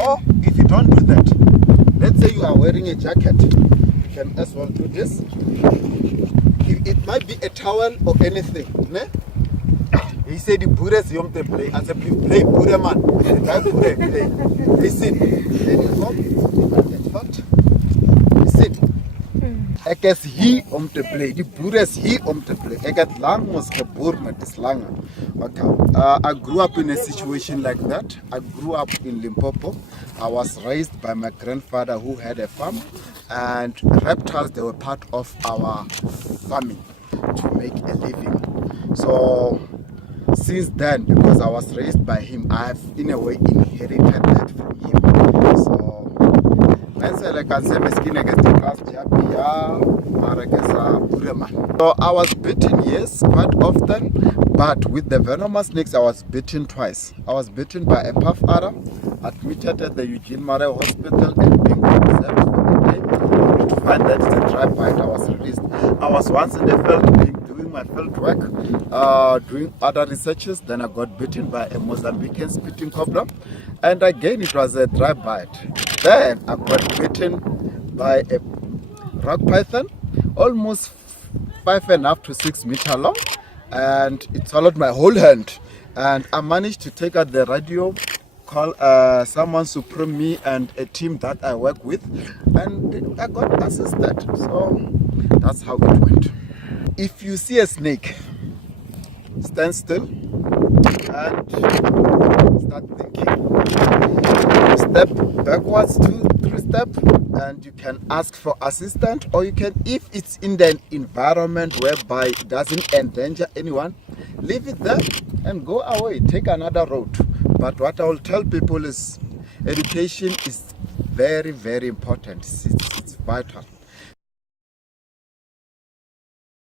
Or if you don't do that, let's say you are wearing a jacket, you can as well do this. It might be a towel or anything. Ne? He said the Bures yom te play. I said play Bure man. Play. Listen. Then you come. Listen. Ek is hier om te play. Die boere is hier om te play. Ek het lang mos geboor met die slange. Okay. I grew up in a situation like that. I grew up in Limpopo. I was raised by my grandfather who had a farm, and reptiles, they were part of our farming to make a living. So since then, because I was raised by him, I have in a way inherited that from him. So so I was bitten, yes, quite often, but with the venomous snakes I was bitten twice. I was bitten by a puff adder, admitted at the Eugene Mare Hospital, and being observed for a day to find that it's a dry bite. I was released. I was once in the field doing my field work, doing other researches. Then I got bitten by a Mozambican spitting cobra, and again it was a dry bite. Then I got bitten by a rock python, almost 5.5 to 6 meters long, and it swallowed my whole hand. And I managed to take out the radio, call someone supreme me and a team that I work with, and I got assisted. So that's how it went. If you see a snake, stand still and start thinking. Step backwards 2-3 steps, and you can ask for assistance, or you can, if it's in an environment whereby it doesn't endanger anyone, leave it there and go away, take another road. But what I will tell people is education is very, very important. It's vital.